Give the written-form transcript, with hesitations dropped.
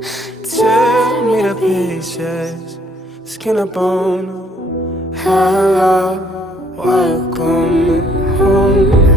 Tear me to pieces, skin and bone. Hello, welcome home.